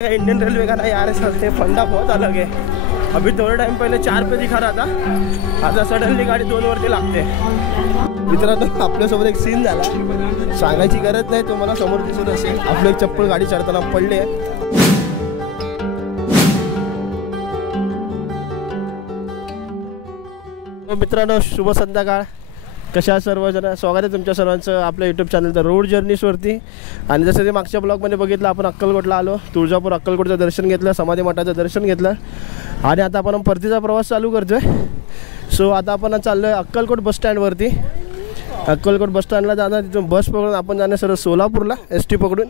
Indian railway का ना यार इसका फंडा बहुत अलग है। अभी थोड़ा टाइम पहले 4 पे दिखा रहा था, आता सडनली गाडी 2 वरती लागते। मित्रांनो आपल्यासोबत एक सीन झाला, सांगायची गरज नाही, तुम्हाला समोर दिसत असेल। आपलं एक चप्पल गाडी चढताना पडले। मित्रांनो शुभ संध्याकाळ, कशा सर्वजण, स्वागत आहे तुमच्या सर्वांचं आपल्या यूट्यूब चॅनलचं रोड जर्नीजवरती। आणि जसं ते मागच्या ब्लॉगमध्ये बघितलं, आपण अक्कलकोटला आलो, तुळजापूर अक्कलकोटचं दर्शन घेतलं, समाधी मठाचं दर्शन घेतलं आणि आता आपण परतीचा प्रवास चालू करतोय। सो आता आपण चाललो आहे अक्कलकोट बसस्टँडवरती। अक्कलकोट बसस्टँडला जाणार, तिथून बस पकडून आपण जाणार सर्व सोलापूरला, ST पकडून।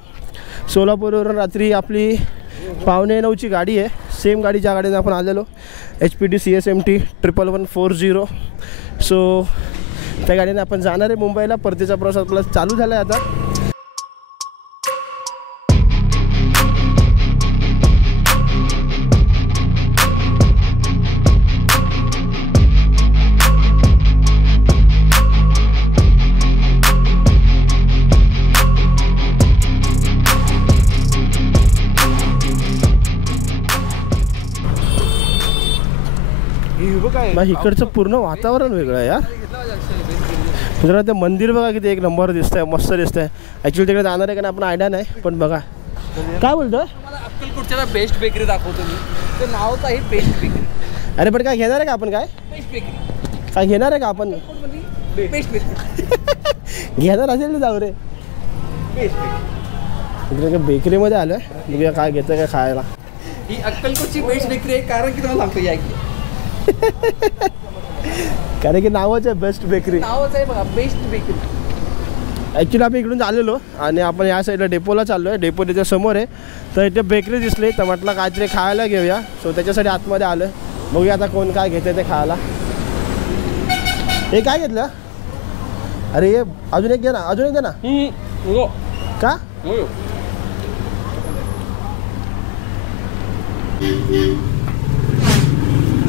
सोलापूरवरून रात्री आपली 8:45ची गाडी आहे, सेम गाडी ज्या गाडीने आपण आलेलो, HPT CSMT 11140। सो त्या गाडीने आपण जाणार आहे मुंबईला। परतीचा प्रवास आपला चालू झाला आहे आता। इकडचं पूर्ण वातावरण वेगळं आहे यार। मित्रांनो ते मंदिर बघा किती एक नंबर दिसतंय, मस्त दिसतंय। ॲक्च्युली तिकडे जाणार आहे का नाही आपण आयडिया नाही, पण बघा काय बोलतोय। मला अक्कलकोटच्या बेस्ट बेकरी दाखवतो मी, ते नावच आहे बेस्ट बेकरी। अरे पण काय घेणार आहे का आपण, काय बेस्ट बेकरी काय घेणार आहे का आपण, बेस्ट बेकरी घेणार असेल तर जाऊ रे। बेस्ट इकडे बेकरीमध्ये आलोय, बघूया काय घेतं काय खायला। ही अक्कलकोटची बेस्ट बेकरी आहे, कारण की तुम्हाला सांगतो या की कारण की नावच आहे बेस्ट बेकरी, नावच आहे बघा बेस्ट बेकरी। ॲक्च्युली आम्ही इकडून आलेलो आणि आपण या साईडला डेपोला चाललो आहे, डेपो त्याच्या समोर आहे। तर इथे बेकरी दिसली, तर म्हटलं काहीतरी खायला घेऊया। सो त्याच्यासाठी आतमध्ये आलो आहे, बघूया आता कोण काय घेते ते खायला। हे काय घेतलं, अरे हे अजून एक घे ना, अजून एक दे ना। का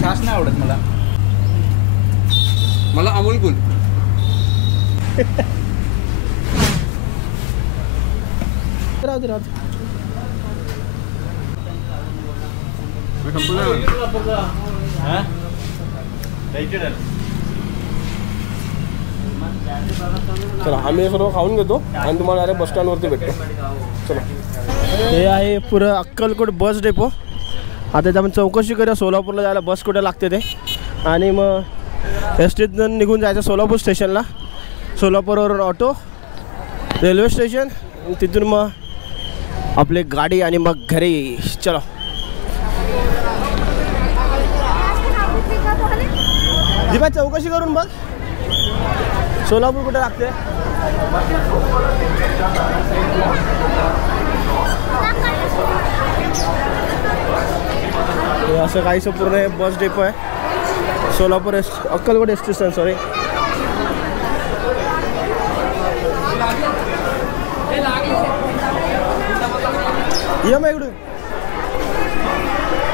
छास नाही आवडत मला, मला अमूल कूल। राहू दे राहू चला, आम्ही सर्व खाऊन घेतो आणि तुम्हाला डायरेक्ट बसस्टँडवरती भेटतो। चला, हे आहे पुरं अक्कलकोट बस डेपो। आता इथे आपण चौकशी करूया सोलापूरला जायला बस कुठे लागते ते, आणि मग STतून निघून जायचं सोलापूर स्टेशनला। सोलापूरवरून ऑटो, रेल्वे स्टेशन, तिथून मग आपली गाडी आणि मग घरी। चलो दिपा, चौकशी करून बघ सोलापूर कुठे लागते। असं काहीसं पूर्ण हे बस डेपो आहे, Solapur Akkalkot ST stand, sorry. ये मग इकडून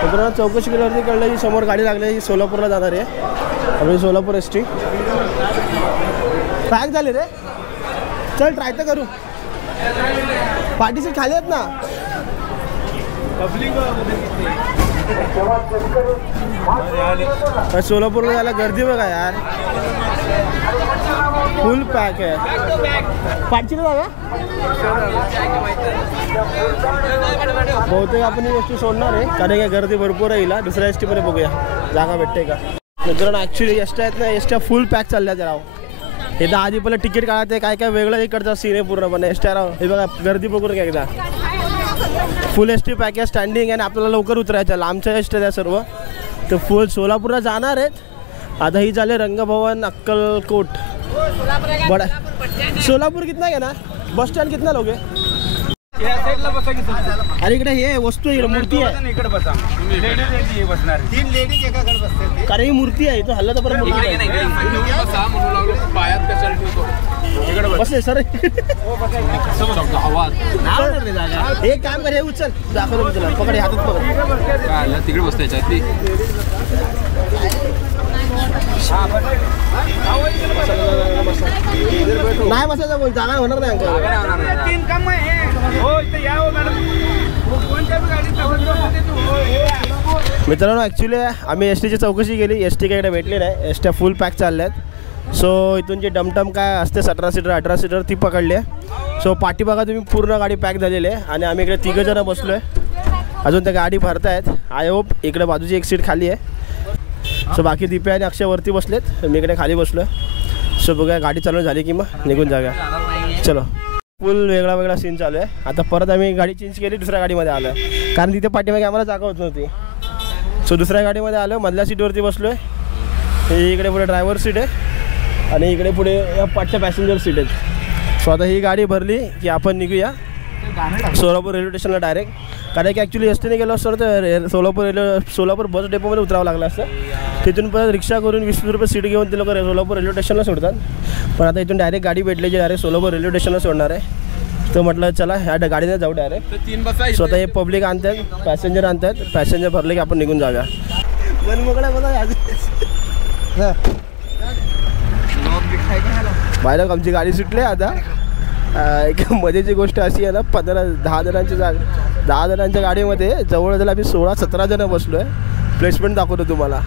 मित्रांनो चौकशी केल्यावरती कळलं की समोर गाडी लागली, ही सोलापूरला जाणार आहे। आपली सोलापूर ST पॅक झाले रे, चल ट्राय तर करू। पाठीशी खाली आहेत ना, सोलापूरला जायला गर्दी बघा यार, फुल पॅक आहे। पाठची जागा बहुतेक आपण ही गोष्टी सोडणार आहे, कारण की गर्दी भरपूर आहे। हिला दुसऱ्या ST मध्ये बघूया जागा भेटते का। मित्रांनो ॲक्च्युली ST आहेत ना, ST फुल पॅक चालल्या राव। हे तर आधी पहिलं तिकीट काढायचं, काय काय वेगळं इकडचा सीन आहे पूर्णपणे। ST राव, हे बघा गर्दी बघून घ्या एकदा, फुल ST पॅक आहे, स्टँडिंग आहे आणि आपल्याला लवकर उतरायचं। लांबच्या ST त्या सर्व तर फुल सोलापूरला जाणार आहेत। आता ही झाले रंगभवन अक्कलकोट बडा। सोलापूर कितना घ्या ना, बस स्टँड कितना लोगे। अरे इकडे हे वस्तू आहे, मूर्ती आहे, इकडे बसा, बसणार 3 लेडीज एकाकडे बसतात, कारण ही मूर्ती आहे, तो हल्ला तर परत बस सर। एक काम कर, हे उचल दाखवतो तुला, पकड हातात पकड, तिकडे बसतायच्या नाही बसायचं बोल, जागा होणार नाही अंकल. तीन काम आहे हो, इथे या हो मॅडम. मित्रांनो ॲक्च्युली आम्ही एस टीची चौकशी केली, एस टी काही इकडे भेटली नाही, एस ट्या फुल पॅक चालल्या आहेत. सो इथून जी डमटम काय असते 17 सीटर 18 सीटर ती पकडली आहे. सो पाठी बघा तुम्ही पूर्ण गाडी पॅक झालेली आहे आणि आम्ही इकडे 3 जण बसलो आहे. अजून त्या गाडी भरतायत. आय होप इकडे बाजूची एक सीट खाली आहे. सो बाकी दीपे आणि अक्षय वरती बसलेत, मी इकडे खाली बसलो आहे. सो बघा गाडी चालू झाली की मग निघून जाऊया. चलो फुल वेगळा वेगळा सीन चालू आहे. आता परत आम्ही गाडी चेंज केली, दुसऱ्या गाडीमध्ये आलो आहे कारण तिथे पाठीमागे आम्हाला जागा होत नव्हती. सो दुसऱ्या गाडीमध्ये आलो, मधल्या सीटवरती बसलो आहे. ही इकडे पुढे ड्रायव्हर सीट आहे आणि इकडे पुढे या पाठच्या पॅसेंजर सीट आहेत. सो आता ही गाडी भरली की आपण निघूया सोलापूर रेल्वे स्टेशनला डायरेक्ट. कारण की ॲक्च्युली एस टीने गेलो असतो तर सोलापूर बस डेपोमध्ये उतरावं लागलं असतं. तिथून परत रिक्षा करून 20 रुपये सीट घेऊन ते लोक सोलापूर रेल्वे स्टेशनला सोडतात. पण आता इथून डायरेक्ट गाडी भेटली जी डायरेक्ट सोलापूर रेल्वे स्टेशनला सोडणार आहे. तर म्हटलं चला ह्या गाडीने जाऊ डायरेक्ट. स्वतः हे पब्लिक आणतात, पॅसेंजर आणतात, पॅसेंजर भरले की आपण निघून जाऊया. बाहेर आमची गाडी सुटली आता. एक मजेची गोष्ट अशी आहे ना, 10 जणांच्या गाडीमध्ये जवळजवळ आम्ही 16-17 जण बसलो आहे. प्लेसमेंट दाखवतो तुम्हाला.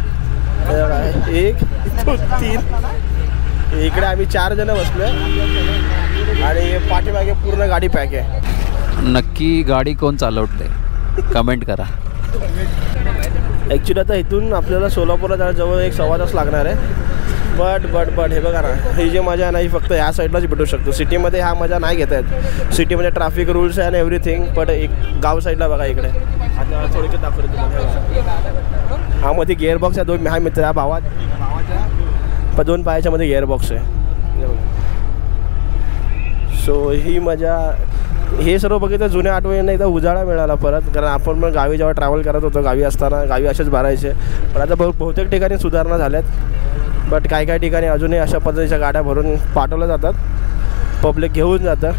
1 2 3 इकडे आम्ही 4 जण बसलो आहे आणि पाठीमागे पूर्ण गाडी पॅक आहे. नक्की गाडी कोण चालवते कमेंट करा. ॲक्च्युली आता इथून आपल्याला सोलापूरला जायला जवळ 1 सव्वा तास लागणार आहे. बट हे बघा ना, ही जी मजा नाही फक्त ह्या साईडलाच भेटू शकतो. सिटीमध्ये ह्या मजा नाही घेता येत. सिटीमध्ये ट्रॅफिक रूल्स आहे आणि एव्हरीथिंग. बट एक गाव साईडला बघा इकडे आता थोडक्यात दाखवतो तुम्हाला. हा मध्ये गिअरबॉक्स आहे. 2 हा मित्र आहे भावाच्या 2 पायाच्या मध्ये गिअरबॉक्स आहे. सो ही मजा, हे सर्व बघितलं जुन्या आठवणींना एकदा उजाळा मिळाला परत. कारण आपण पण गावी जेव्हा ट्रॅव्हल करत होतो, गावी असताना गावी असेच भरायचे. पण आता बहुतेक ठिकाणी सुधारणा झाल्यात. बट काही ठिकाणी अजूनही अशा पद्धतीच्या गाड्या भरून पाठवल्या जातात, पब्लिक घेऊन जातं.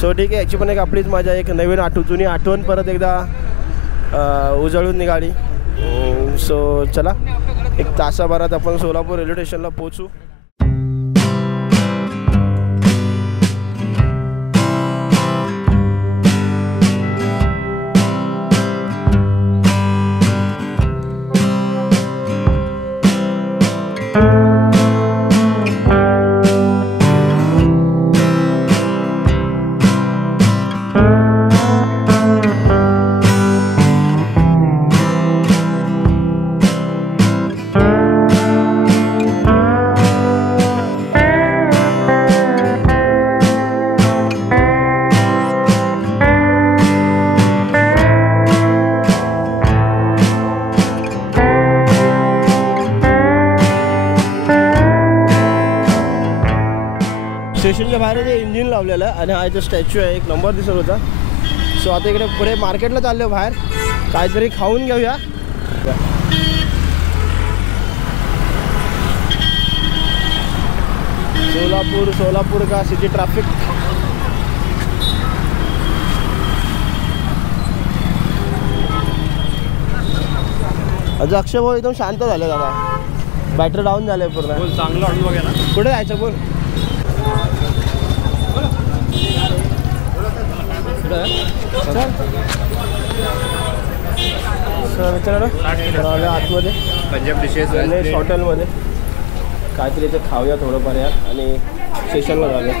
सो ठीक आहे, याची पण एक आपलीच मजा, एक नवीन जुनी आठवण परत एकदा उजळून निघाली. सो चला, 1 तासाभरात आपण सोलापूर रेल्वे स्टेशनला पोहोचू. स्टेशनच्या बाहेर जे इंजिन लावलेलं आहे आणि हा इथं स्टॅच्यू आहे, 1 नंबर दिसत होता. सो आता इकडे पुढे मार्केटला चाललो बाहेर, काहीतरी खाऊन घेऊया. सोलापूर का सिटी ट्रॅफिक. अजून अक्षय भाऊ एकदम शांत झाले दादा, बॅटरी डाऊन झाले पूर्ण. चांगलं वाटलं बघा ना. कुठे जायचं बोल. मित्रांनो आतमध्ये पंजाब डिशेस हॉटेलमध्ये काहीतरी इथे खाऊया थोडंफार यार आणि स्टेशनला जाऊया.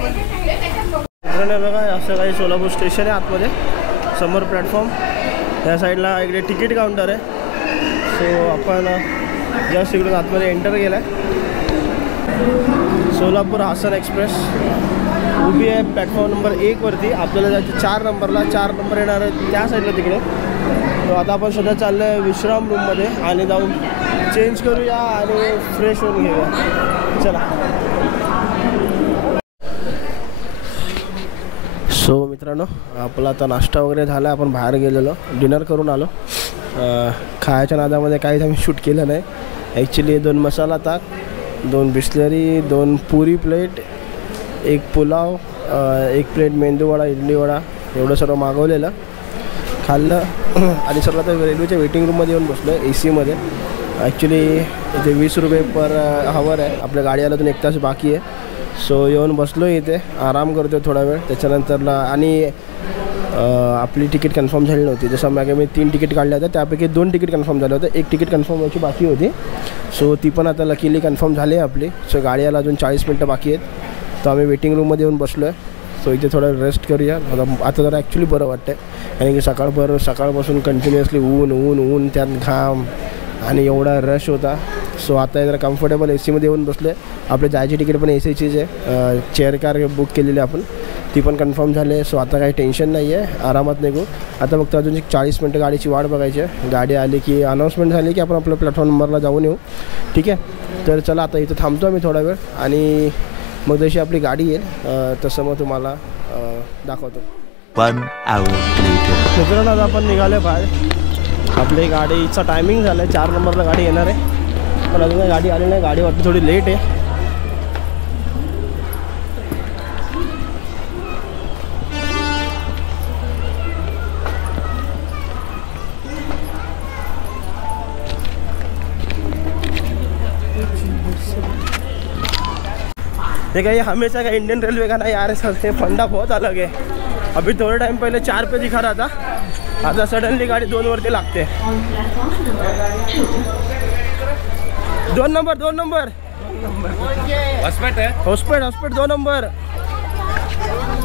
मित्रांनो बघा असं काही सोलापूर स्टेशन आहे आतमध्ये, समोर प्लॅटफॉर्म, या साईडला इकडे तिकीट काउंटर आहे. सो आपण जस्ट इकडून आतमध्ये एंटर केला आहे. सोलापूर हासन एक्सप्रेस उभी आहे प्लॅटफॉर्म नंबर 1 वरती. आपल्याला जायचं 4 नंबरला, 4 नंबर येणार आहे त्या साईडला तिकडे. तर आता आपण सध्या चाललो आहे विश्राम रूममध्ये आणि जाऊन चेंज करूया आणि फ्रेश होऊन घेऊया. चला. सो मित्रांनो आपला आता नाश्ता वगैरे झाला, आपण बाहेर गेलेलो, डिनर करून आलो. खायच्या नादामध्ये काहीच आम्ही शूट केलं नाही. ॲक्च्युली 2 मसाला ताक, 2 बिस्लरी, 2 पुरी प्लेट, 1 पुलाव, 1 प्लेट मेंदूवडा, इडली वडा, एवढं सर्व मागवलेलं, खाल्लं आणि सर्व आता रेल्वेच्या वेटिंग रूममध्ये येऊन बसलो आहे AC मध्ये. ॲक्च्युली इथे 20 रुपये पर हवर आहे. आपल्या गाडी आला तर 1 तास बाकी आहे. सो येऊन बसलो इथे, आराम करतो थोडा वेळ. त्याच्यानंतरला आणि आपली तिकीट कन्फर्म झाली नव्हती. जसं मागे मी 3 तिकीट काढल्या होत्या, त्यापैकी 2 तिकीट कन्फर्म झालं होतं. 1 तिकीट कन्फर्म व्हायची बाकी होती. सो ती पण आता लकीली कन्फर्म झाली आहे आपली. सो गाडी यायला अजून 40 मिनटं बाकी आहेत. तर आम्ही वेटिंग रूममध्ये येऊन बसलो आहे. सो इथे थोडं रेस्ट करूया. आता जरा ॲक्च्युली बरं वाटतं आहे, कारण की सकाळपासून कंटिन्युअसली ऊन त्यात घाम आणि एवढा रश होता. सो आता जरा कम्फर्टेबल ए सीमध्ये येऊन बसले. आपले जायची तिकीट पण ए सीचीच आहे. चेअर कार बुक केलेली आपण, ती पण कन्फर्म झाली आहे. सो आता काही टेन्शन नाही आहे, आरामात निघू. आता फक्त अजून 40 मिनटं गाडीची वाट बघायची आहे. गाडी आली की अनाऊन्समेंट झाली की आपण आपल्या प्लॅटफॉर्म नंबरला जाऊन येऊ. ठीक आहे, तर चला आता इथं थांबतो आम्ही थोडा वेळ, आणि मग जशी आपली गाडी येईल तसं मग तुम्हाला दाखवतो. 1 hour later. मित्रांनो, आता आपण निघालो बाहेर. आपली गाडीचा टायमिंग झाला आहे, 4 नंबरला गाडी येणार आहे, पण अजून काही गाडी आली नाही. गाडी वाटते थोडी लेट आहे. देखा ये हमेशा का इंडियन रेलवे का ना यार, ये फंडा बहुत अलग है. अभी थोड़े टाइम पहले 4 पे दिखा रहा था, आता सडनली गाडी 2 वरती लागते. 2 नंबर हॉस्पिटल 2 नंबर.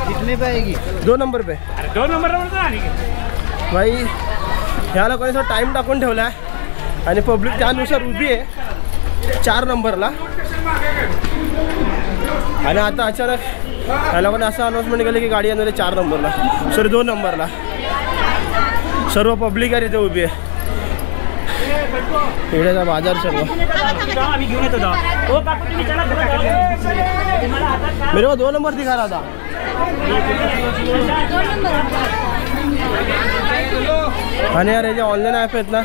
कितने पे आएगी? 2 नंबर पे. 2 नंबर भाई ह्या लोकांनी सर टाईम टाकून ठेवला आहे आणि पब्लिक त्यानुसार उभी आहे 4 नंबरला. आणि आता अचानक त्याला पण असं अनाऊन्समेंट केलं की गाडी येणार आहे 4 नंबरला, सॉरी 2 नंबरला. सर्व पब्लिक आहे तिथे उभी आहे. इकडेचा बाजार सर्व. मेरे को 2 नंबर दिखा रहा था. आणि यार हे जे ऑनलाईन ॲप आहेत ना,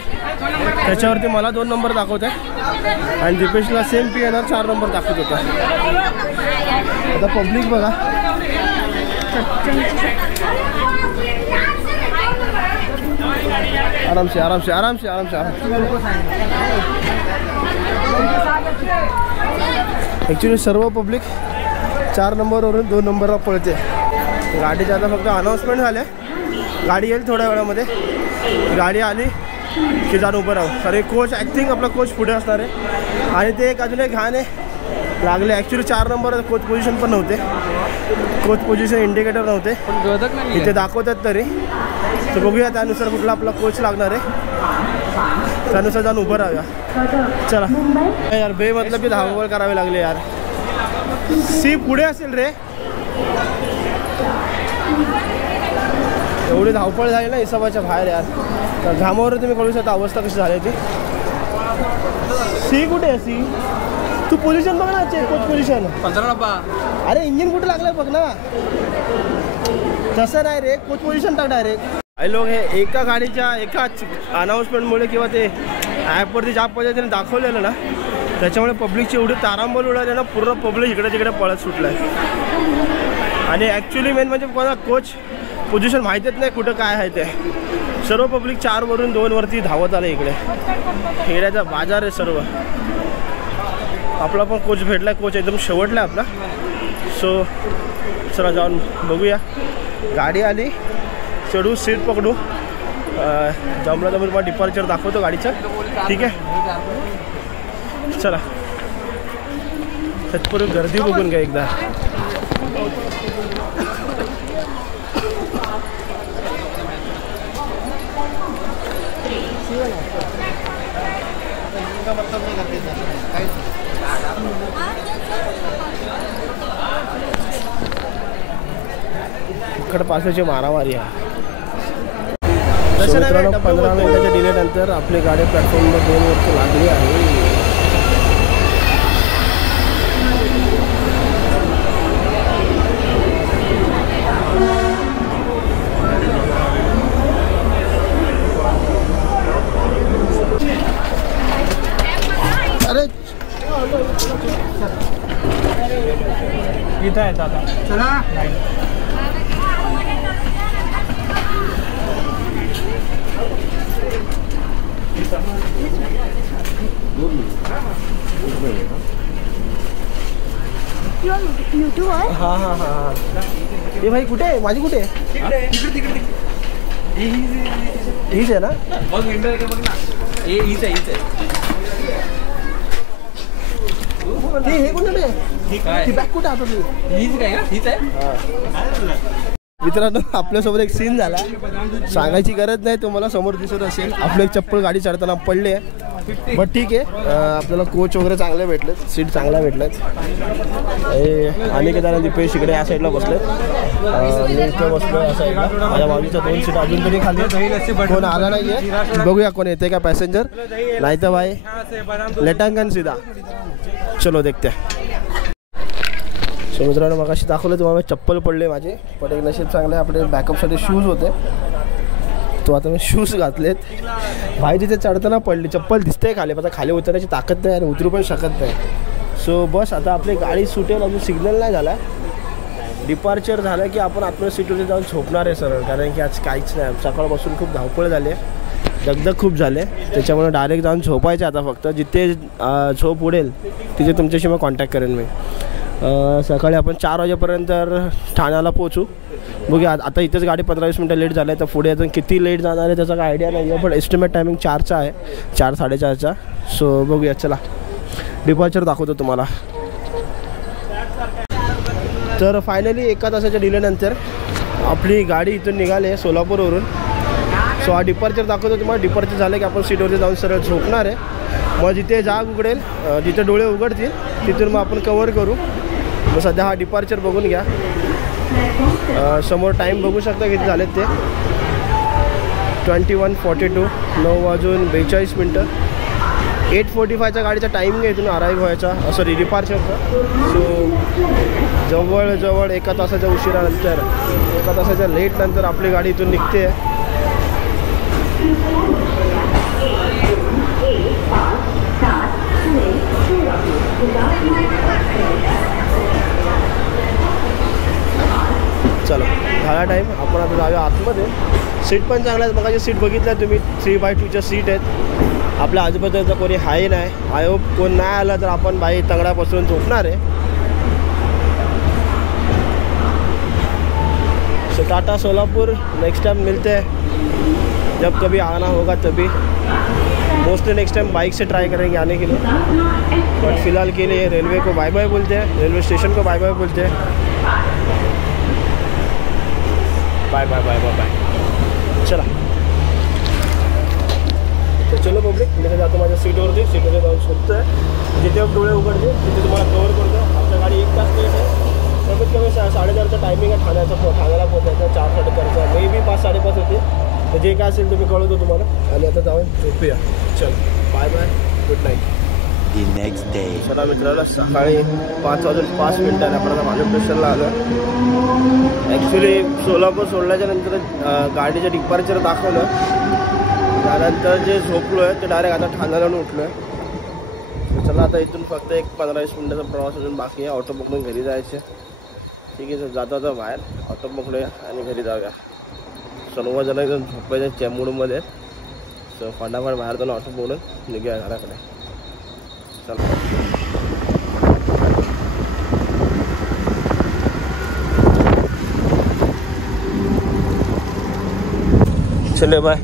त्याच्यावरती मला 2 नंबर दाखवत आहे आणि दीपेशला सेम पी येणार 4 नंबर दाखवत होता. आता पब्लिक बघा. आरामसे. ॲक्च्युली सर्व पब्लिक 4 नंबरवरून 2 नंबरला पळते. गाडीचे आता फक्त अनाऊन्समेंट झाले, गाडी येईल थोड्या वेळामध्ये. गाडी आली की जाऊन उभं राहू. कारण कोच आय थिंक आपला कोच पुढे असणार आहे. आणि ते एक अजून एक घाण आहे लागले. ॲक्च्युली 4 नंबर कोच पोझिशन पण नव्हते, कोच पोझिशन इंडिकेटर नव्हते, इथे दाखवतात तरी. तर बघूया त्यानुसार कुठला आपला कोच लागणार आहे, त्यानुसार जाऊन उभं राहूया. चला यार, बे मतलब की धावपळ करावी लागली यार. सी पुढे असेल रे, एवढी धावपळ झाली ना हिसाबाच्या बाहेर यार. तर घामावर तुम्ही कळू शकता अवस्था कशी झाली ती. सी कुठे आहे? सी तू पोझिशन बघ ना, चेक कोच पोझिशन 15 डब्बा. अरे इंजिन कुठे लागलाय बघ ना. तसं नाही रे, कोच पोझिशन टाक डायरेक्ट. काही लोक हे एका गाडीच्या एका अनाऊन्समेंटमुळे किंवा ते ॲपवरती ज्या पद्धतीने दाखवलेलं ना, त्याच्यामुळे पब्लिकची एवढी तारांबळ उडाली ना, पूर्ण पब्लिक इकडे तिकडे पळत सुटलं आहे. आणि ॲक्च्युली मेन म्हणजे कोणा कोच पोझिशन माहितीच नाही कुठं काय आहे ते. सर्व पब्लिक 4 वरून 2 वरती धावत आलं इकडे. खेड्याचा बाजार आहे सर्व. आपला पण कोच भेटला आहे, कोच एकदम शेवटला आहे आपला. सो चला जाऊन बघूया. गाडी आली, चढू, सीट पकडू. जमला तर मी तुम्हाला डिपार्चर दाखवतो गाडीचं. ठीक आहे, चला. तत्पूर्वी गर्दी बघून घ्या एकदा. इकडं पासाची मारामारी आहे. 15 मिनिटाच्या डिले नंतर आपली गाडी प्लॅटफॉर्म नंबर 2 वरती लागली आहे. अरे इथं आहे दादा, चला. युट्यूबवर हां हां हां हां हे भाई कुठे आहे माझी कुठे आहे हीच आहे ना बघ विंडो आहे का बघ ना हीच आहे हे कोणतं आहे ती बॅग कुठे आता तुम्ही हीच काय हीच आहे मित्रांनो आपल्यासोबत एक सीन झाला सांगायची गरज नाही तुम्हाला समोर दिसत असेल आपलं एक चप्पल गाडी चढताना पडली आहे बट ठीक आहे आपल्याला कोच वगैरे चांगले भेटलेत सीट चांगला भेटलेत आणि केदार दीपेश इकडे या साईडला बसलेत मी इथे बसलो या साईडला माझ्या बाजूच्या 2 सीट अजून तरी खाली कोण आला नाही आहे बघूया कोण येते का पॅसेंजर नाही तर भाई लेटांगण सीधा चलो देखते सो मित्रांनो मग अशी दाखवलं तुम्हाला चप्पल पडले माझे पण एक नशीब चांगले आपले बॅकअपसाठी शूज होते तो आता मी शूज घातलेत भाई तिथे चढताना पडली चप्पल दिसते खाली आता खाली उतरण्याची ताकद नाही आणि उतरू पण शकत नाही सो बस आता आपली गाडी सुटेल अजून सिग्नल नाही झाला डिपार्चर झालं की आपण आतमध्ये सीटवरती जाऊन झोपणार आहे सरळ कारण की आज काहीच नाही सकाळपासून खूप धावपळ झाली दगदग खूप झाले त्याच्यामुळे डायरेक्ट जाऊन झोपायचे आता फक्त जिथे झोप उडेल तिथे तुमच्याशी मग कॉन्टॅक्ट करेन मी सकाळी आपण 4 वाजेपर्यंत ठाण्याला पोहोचू बघूया आता इथेच गाडी 15-20 मिनटं लेट झालं आहे तर पुढे अजून किती लेट जाणार आहे त्याचा काय आयडिया नाही आहे पण एस्टिमेट टायमिंग 4चा आहे 4-4:30चा सो बघूया चला डिपार्चर दाखवतो तुम्हाला तर फायनली 1 तासाच्या डिलेनंतर आपली गाडी इथून निघाली आहे सोलापूरवरून सो हा डिपार्चर दाखवतो तुम्हाला डिपार्चर झालं की आपण सीटवरती जाऊन सरळ झोपणार आहे मग जिथे जाग उघडेल जिथे डोळे उघडतील तिथून मग आपण कवर करू मग सध्या हा डिपार्चर बघून घ्या समोर टाईम बघू शकता किती झालेत ते 21:42 9:42 8:45च्या गाडीचा टायमिंग आहे इथून अराईव्ह व्हायचा सॉरी डिपार्चरचा सो जवळजवळ 1 तासाच्या उशिरानंतर 1 तासाच्या लेटनंतर आपली गाडी इथून निघते चला झाला टाईम आपण आता जाऊया आतमध्ये सीट पण चांगल्या आहेत मगाची सीट बघितल्या तुम्ही 3x2च्या सीट आहेत आपल्या आजूबाजूचा कोणी हाय नाही आय होप कोण नाही आला तर आपण बाई तंगड्यापासून झोपणार आहे so Tata Solapur next time मिलते हैं जब कभी आना होगा तभी मोस्टली नेक्स्ट टाइम बाइक से ट्राई करेंगे आने के लिए बट फिलहाल के लिए रेलवे को बाय बाय बोलते हैं रेलवे स्टेशन को बाय बाय बोलते हैं bye bye bye bye bye चला तो चलो पब्लिक मी जातो माझ्या सीटवरती सीटमध्ये जाऊन झोपतो आहे जिथे डोळे उघडते तिथे तुम्हाला कवर करतो आमच्या गाडी 1 तास लेट आहे कमीत कमी 4:30चा टायमिंग आहे ठाण्याला पोहोचायचा 4:30चा मे बी 5-5:30 होते तर जे काय असेल तुम्ही कळवतो तुम्हाला आणि आता जाऊन झोपूया चलो bye bye good night The next day. चला मित्रांनो सकाळी 5:05 आपण आता भांडूप स्टेशनला आलो ॲक्च्युली सोलापूर सोडल्याच्या नंतर गाडीचं डिपार्चर दाखवलं त्यानंतर जे झोपलो आहे ते डायरेक्ट आता ठाण्याला उठलो आहे चला आता इथून फक्त एक 15-20 मिनिटाचा प्रवास अजून बाकी आहे ऑटो पकडून घरी जायचे ठीक आहे जाता आता बाहेर ऑटो पकडूया आणि घरी जाऊया 9 जण एकदम झोपायच्या मूडमध्ये सो फटाफट बाहेर जाऊन ऑटो पकडून निघूया घराकडे चला चले बाय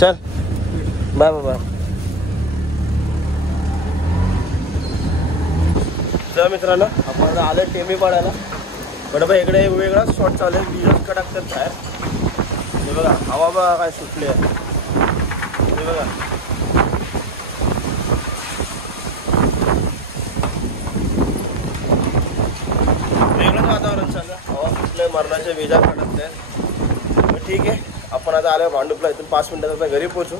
चल बाय बाय बाय चला मित्रांनो आपण आलं टेमी पाडायला बरं बाई इकडे वेगळा शॉट चालू आहे डिझेल कडकतात बाहेर हे बघा हवा बघा काय सुटली आहे हे बघा वेगळंच वातावरण चाललं हवा सुटलं मरणाच्या विजा कडकत आहेत ठीक आहे आपण आता आलो भांडुपला इथून 5 मिनिटात आता घरी पोहोचू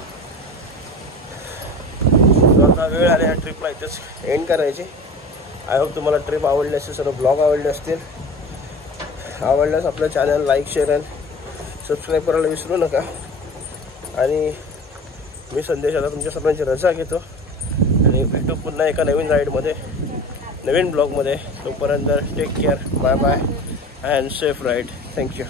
आता वेळ आली ह्या ट्रिपला इथेच एंड करायची आय होप तुम्हाला ट्रिप आवडली असेल सर्व ब्लॉग आवडले असतील आवडल्यास आपलं चॅनल लाईक शेअर आणि सबस्क्राईब करायला विसरू नका आणि मी संदेश आता तुमच्या सर्वांची रजा घेतो आणि भेटू पुन्हा एका नवीन राईडमध्ये नवीन ब्लॉगमध्ये तोपर्यंत take care bye bye and safe ride thank you